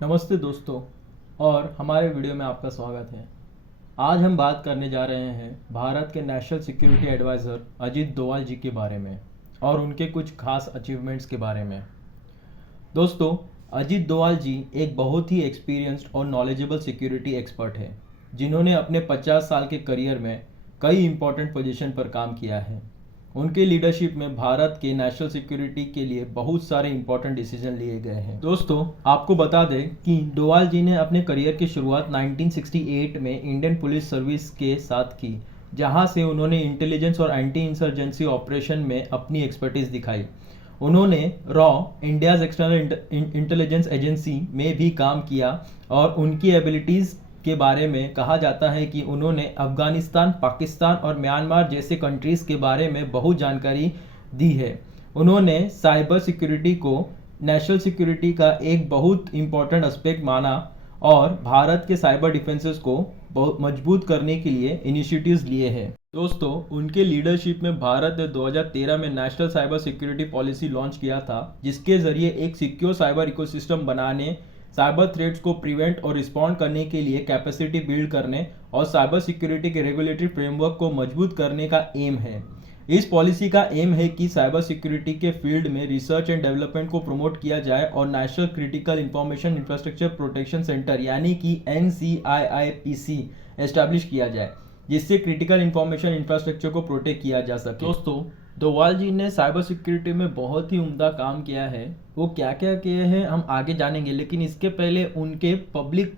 नमस्ते दोस्तों और हमारे वीडियो में आपका स्वागत है। आज हम बात करने जा रहे हैं भारत के national security adviser Ajit Doval ji के बारे में और उनके कुछ खास अचीवमेंट्स के बारे में। दोस्तों, अजीत डोवाल जी एक बहुत ही एक्सपीरियंस्ड और नॉलेजेबल सिक्योरिटी एक्सपर्ट है जिन्होंने अपने 50 साल के करियर में कई इंपॉर्टेंट पोजीशन पर काम किया है। उनके लीडरशिप में भारत के नेशनल सिक्योरिटी के लिए बहुत सारे इंपॉर्टेंट डिसीजन लिए गए हैं। दोस्तों, आपको बता दें कि डोवाल जी ने अपने करियर की शुरुआत 1968 में इंडियन पुलिस सर्विस के साथ की, जहां से उन्होंने इंटेलिजेंस और एंटी इंसर्जेंसी ऑपरेशन में अपनी एक्सपर्टीज दिखाई। उन्होंने raw India's external intelligence agency में भी काम किया और उनकी एबिलिटीज़ के बारे में कहा जाता है कि उन्होंने अफगानिस्तान, पाकिस्तान और म्यांमार जैसे कंट्रीज़ के बारे में बहुत जानकारी दी है। उन्होंने साइबर सिक्योरिटी को नेशनल सिक्योरिटी का एक बहुत इंपॉर्टेंट एस्पेक्ट माना और भारत के साइबर डिफेंसेस को बहुत मजबूत करने के लिए इनिशिएटिव्स लिए हैं। दोस्तों, उनके लीडरशिप में भारत ने 2013 में national cyber security policy launch किया था, जिसके जरिए एक सिक्योर साइबर इकोसिस्टम बनाने, साइबर थ्रेट्स को प्रिवेंट और रिस्पॉन्ड करने के लिए कैपेसिटी बिल्ड करने और साइबर सिक्योरिटी के रेगुलेटरी फ्रेमवर्क को मजबूत करने का एम है। इस पॉलिसी का एम है कि साइबर सिक्योरिटी के फील्ड में रिसर्च एंड डेवलपमेंट को प्रमोट किया जाए और national critical information infrastructure protection centre यानी कि NCIIPC एस्टैब्लिश किया जाए, जिससे क्रिटिकल इंफॉर्मेशन इंफ्रास्ट्रक्चर को प्रोटेक्ट किया जा सके। दोस्तों, डोवाल जी ने साइबर सिक्योरिटी में बहुत ही उम्दा काम किया है। वो क्या क्या किए हैं हम आगे जानेंगे, लेकिन इसके पहले उनके पब्लिक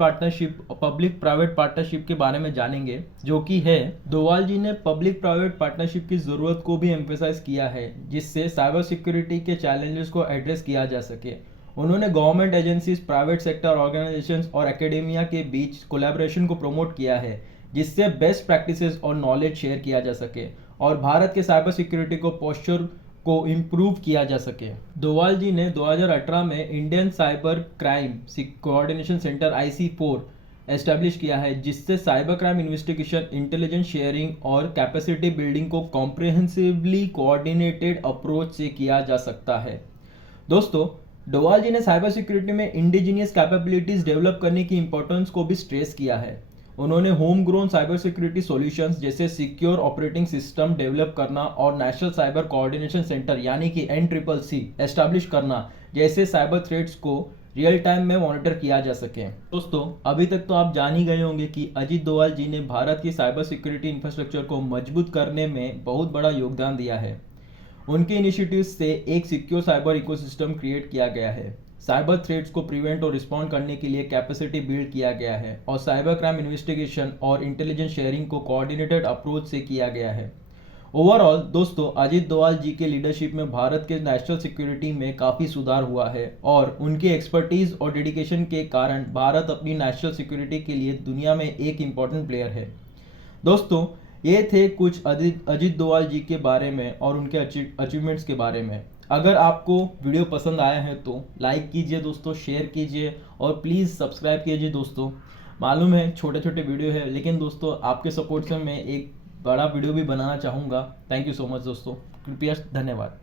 प्राइवेट पार्टनरशिप के बारे में जानेंगे, जो कि है डोवाल जी ने पब्लिक प्राइवेट पार्टनरशिप की ज़रूरत को भी एम्फेसाइज किया है, जिससे साइबर सिक्योरिटी के चैलेंजेस को एड्रेस किया जा सके। उन्होंने government agencies, private sector organisations और एकेडेमिया के बीच कोलैबोरेशन को प्रमोट किया है, जिससे बेस्ट प्रैक्टिसेस और नॉलेज शेयर किया जा सके और भारत के साइबर सिक्योरिटी को पोस्चर को इम्प्रूव किया जा सके। डोवाल जी ने 2018 में Indian cyber crime coordination centre IC4 establish किया है, जिससे cyber crime investigation, intelligence sharing और कैपेसिटी बिल्डिंग को कॉम्प्रिहेंसिवली कोऑर्डिनेटेड अप्रोच से किया जा सकता है। दोस्तों, डोवाल जी ने साइबर सिक्योरिटी में इंडिजीनियस कैपेबिलिटीज डेवलप करने की इंपॉर्टेंस को भी स्ट्रेस किया है। उन्होंने home grown cyber security solutions जैसे सिक्योर ऑपरेटिंग सिस्टम डेवलप करना और नेशनल साइबर कोऑर्डिनेशन सेंटर यानी कि NCCC एस्टैब्लिश करना जैसे साइबर थ्रेट्स को रियल टाइम में मॉनिटर किया जा सके। दोस्तों, अभी तक तो आप जान ही गए होंगे कि अजीत डोवाल जी ने भारत की साइबर सिक्योरिटी इंफ्रास्ट्रक्चर को मजबूत करने में बहुत बड़ा योगदान दिया है। उनके इनिशिएटिव से एक सिक्योर साइबर इकोसिस्टम क्रिएट किया गया है, साइबर थ्रेट्स को प्रिवेंट और रिस्पॉन्ड करने के लिए कैपेसिटी बिल्ड किया गया है और साइबर क्राइम इन्वेस्टिगेशन और इंटेलिजेंस शेयरिंग को कोऑर्डिनेटेड अप्रोच से किया गया है। ओवरऑल दोस्तों, अजीत डोवाल जी के लीडरशिप में भारत के नेशनल सिक्योरिटी में काफ़ी सुधार हुआ है और उनकी एक्सपर्टीज और डेडिकेशन के कारण भारत अपनी नेशनल सिक्योरिटी के लिए दुनिया में एक इम्पॉर्टेंट प्लेयर है। दोस्तों, ये थे कुछ अजीत डोवाल जी के बारे में और उनके अचीवमेंट्स के बारे में। अगर आपको वीडियो पसंद आया है तो लाइक कीजिए दोस्तों, शेयर कीजिए और प्लीज़ सब्सक्राइब कीजिए दोस्तों। मालूम है छोटे छोटे वीडियो है, लेकिन दोस्तों आपके सपोर्ट से मैं एक बड़ा वीडियो भी बनाना चाहूँगा। थैंक यू सो मच दोस्तों, कृपया धन्यवाद।